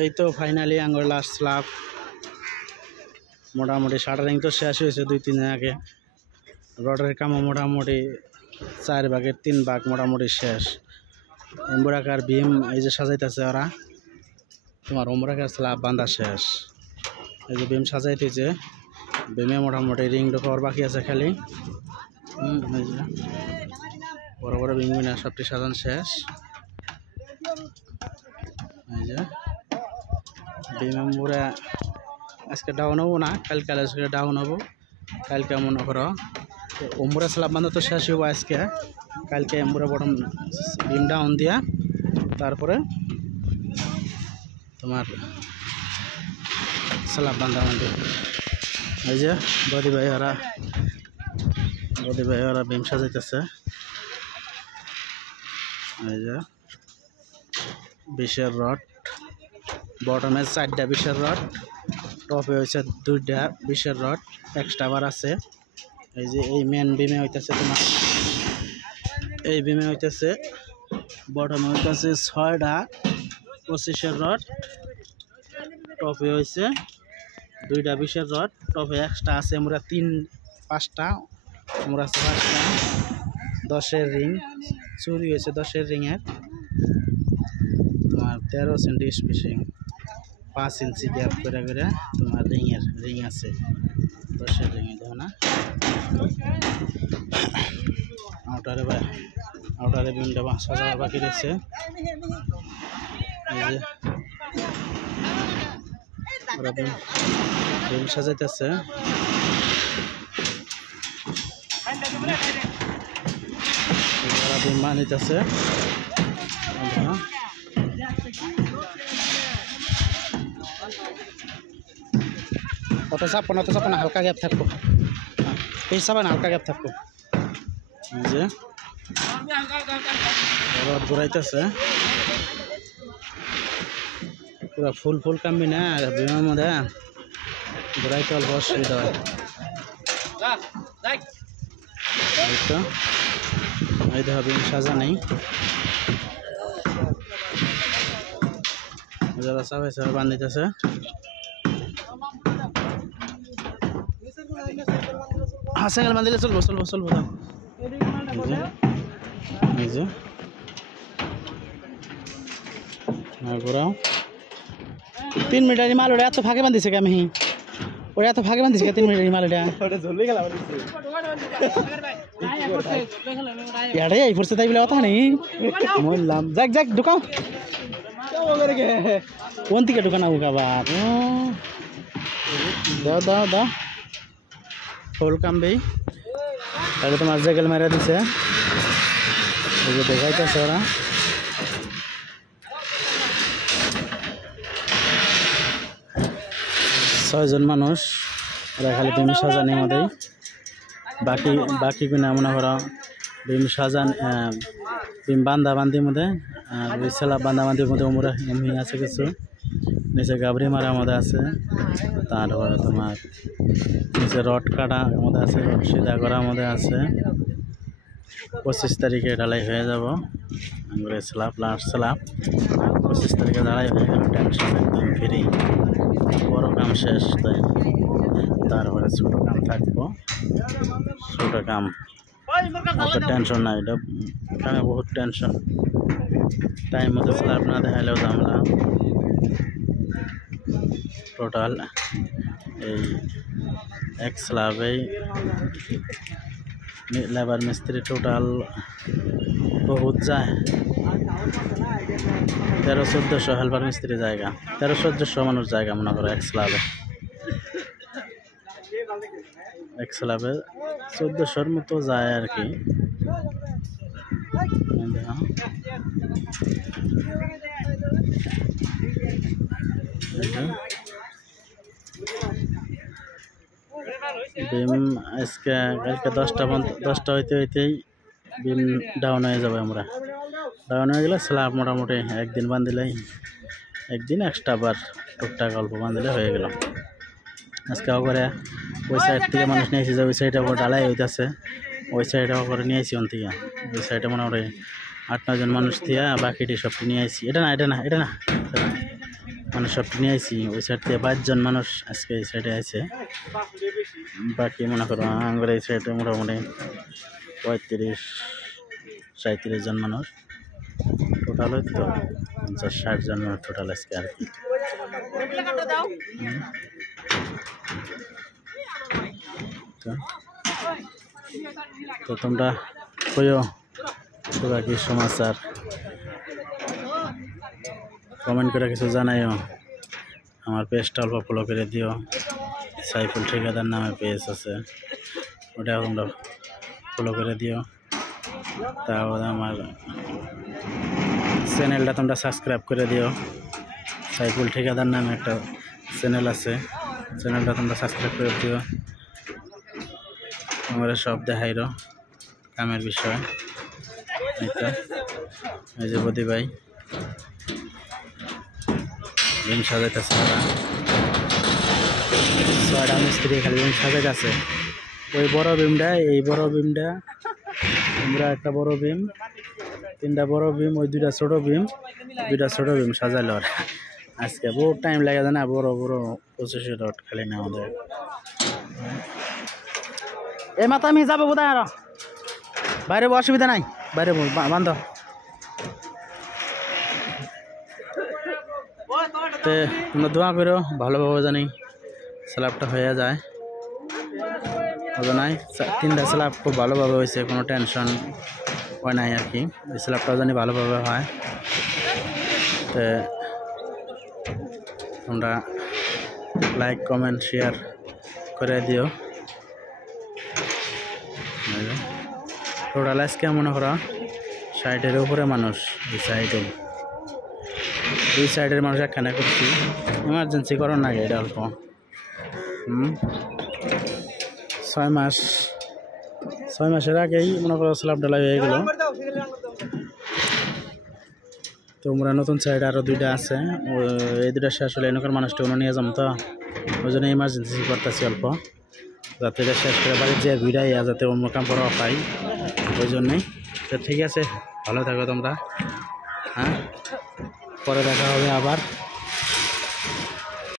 এই তো ফাইনালি আঙ্গুর লাস্ট স্ল্যাব মোটামুটি শাটারিং তো শেষ হয়েছে 2-3 দিন আগে। রডের কামও মোটামুটি 4 ভাগের 3 ভাগ মোটামুটি শেষ। এম্বুরাকার বিম এই যে সাজাইতেছে ওরা, তোমার এম্বুরাকার স্ল্যাব বাঁধা শেষ। এই যে বিম সাজাইতেছে, বিমে মোটামুটি রিং ঢোকার বাকি আছে খালি। এই যে বড় বড় বিম গুলো সবটি সাজানো শেষ। এই যে বিম এম্বুরা আজকে ডাউন হবো না, কালকে আজকে ডাউন হবো। কালকে মনে করো এম্বুরা স্ল্যাব বাঁধা তো শেষ হবো আজকে, কালকে এম্বুরা বটম বিম ডাউন দিয়া তারপরে তোমার স্ল্যাব বাঁধা বাঁধে। এই যে বদি ভাই ওরা বিম সাজাইতেছে। এই যে 20-এর রড, বটমে 4টা 20-এর রড, টপে হয়েছে 2টা 20-এর রড, এক্সট্রা বার আছে। এই যে এই মেন বিমে হইতেছে তোমার, এই বিমে হইতেছে বটমে হইতেছে 6টা 25-এর রড, টপে হয়েছে 2টা 20-এর রড, টপে এক্সট্রা আছে আমরা 5টা, আমরা আছে 5টা 10-এর রিং, চুরি হয়েছে 10-এর রিংয়ের তোমার 13 সেন্টি স্পেসিং, 5 ইঞ্চি গ্যাপ করে করে তোমার রিং আছে 10-এর রিংয়ে। দেখো না আউটারে বিমটা সাজানো বাকি রয়েছে। এই যে ওরা বিম সাজাইতেছে। ওরা বিম বানাইতেছে। অত চাপ না, হালকা গ্যাপ থাকবো, এই চাপা না, হালকা গ্যাপ থাকবো। এই যে রড ঘুরাইতেছে, পুরো ফুল কামবি না বিমের মধ্যে, ঘুরাইতে অল্প অসুবিধা হয়। এই তো এই দেখো বিম সাজা নেই, যারা চাপাইছে বান্ধিতেছে। সাইকেল বান্ধিলে চলবো। এই যে ঘোরাও 3 মিটারি মাল ওটা এত ফাঁকে বান্ধিছে কে? আমি ওটা এত ফাঁকে বান্ধিছে কে 3 মিটারি মাল? এটা এই ফুরছে তাই বলে কথা নেই, বললাম যাক ঢুকাও। কোন দিকে ঢুকানো আবার? দাও ফুল কামবেই তাহলে তোমার জায়গাল মেরা দিছে। এই যে দেখাইতেছে ওরা, ছয়জন মানুষ, ওরা খালি বিম সাজানির মধ্যে, বাকি কিনা মনে করো বিম সাজান বিম বান্ধির মধ্যে, আর ওই স্ল্যাব বান্ধির মধ্যে ওমরা এমনি আছে কিছু, নিচে গাবরি মারার মধ্যে আছে, তারপরে তোমার নিচে রড কাটার মধ্যে আছে, রড সিধা করার মধ্যে আছে। 25 তারিখে ঢালাই হয়ে যাব আমরা লাস্ট স্ল্যাব 25 তারিখে ঢালাই হয়ে গেল, টেনশন একদম ফ্রি, বড় কাম শেষ। তাই তারপরে ছোটো কাম থাকবো, ছোটো কাম অত টেনশন নাই, এটা কামে বহুত টেনশন, টাইম মতো স্ল্যাব না দেখাইলেও ঝামেলা। টোটাল এই এক স্ল্যাবেই লেবার মিস্ত্রি টোটাল বহুত যায়, 1300-1400 হেল্পার মিস্ত্রি জায়গা, 1300-1400 মানুষ জায়গা মনে করো এক স্ল্যাবে 1400-র মতো যায় আর কি। বিম আজকে কালকে 10টা হইতেই বিম ডাউন হয়ে যাবে, আমরা ডাউন হয়ে গেলে স্ল্যাব মোটামুটি একদিন বান্ধিলেই, একদিন এক্সট্রা বার টুকটাক অল্প বান্ধিলে হয়ে গেল। আজকে করে ওই সাইড থেকে মানুষ নিয়েছি, যে ওই সাইডে ঢালাই হইতেছে, ওই সাইডে করে নিয়ে আসি ওন থেকে, ওই সাইডে মোটামুটি 8-9 জন মানুষ দিয়ে বাকিটি সবটি নিয়ে আসি। এটা না মানুষ সব নিয়ে আইছি ওই সাইড থেকে 5 জন মানুষ আজকে এই সাইডে আছে বাকি মনে করো আঙ্গুর এই সাইডে মোটামুটি 35-37 জন মানুষ টোটাল হয়তো 50-60 জন মানুষ টোটাল আজকে আর কি তো তোমরা কইও তোরা কি সমাচার কমেন্ট করে কিছু জানাইও আমার পেজটা অল্প ফলো করে দিও সাইফুল ঠিকাদার নামে পেজ আছে ওটা তোমরা ফলো করে দিও তারপরে আমার চ্যানেলটা তোমরা সাবস্ক্রাইব করে দিও সাইফুল ঠিকাদার নামে একটা চ্যানেল আছে চ্যানেলটা তোমরা সাবস্ক্রাইব করে দিও আমরা সব দেখাইরো কামের বিষয় এই যে বদি ভাই বিম সাজাইতেছে ছয়টা মিস্ত্রি খালি বিম সাজাইতেছে ওই বড় বিমটা এই বড় বিমটা আমরা একটা বড় বিম 3টা বড় বিম ওই 2টা ছোট বিম সাজাইল আর আজকে বহুত টাইম লাগে না বড় বড় 25 রড খালি না আমাদের এই মাথা আমি যাবো কোথায় আর বাইরে অসুবিধা নাই বাইরে বান্ধ তোমরা দোয়া করো ভালোভাবে জানি স্ল্যাবটা হয়ে যায় নাই 3টা স্ল্যাব খুব ভালোভাবে হয়েছে কোনো টেনশন হয় নাই আর কি এই স্ল্যাবটাও জানি ভালোভাবে হয় তো তোমরা লাইক কমেন্ট শেয়ার করে দিও টোটাল আজকে মনে করো 60-এর উপরে মানুষ এই সাইডের মানুষ একখানে করছি ইমার্জেন্সি করার না এটা অল্প 6 মাসের আগেই মনে করো স্ল্যাব ঢালাই হয়ে গেল তোমরা নতুন সাইড আরও 2টা আছে এই 2টা শেষ হলে এনকার মানুষটা অন্য নিয়ে যাম তো ওই জন্য ইমার্জেন্সি করতেছি অল্প যাতে এটা শেষ করে বাড়ি যে ঘুরাই যাতে অন্য কাম করা পাই ওই জন্যই তো ঠিক আছে ভালো থাকো তোমরা হ্যাঁ পরে দেখা হবে আবার।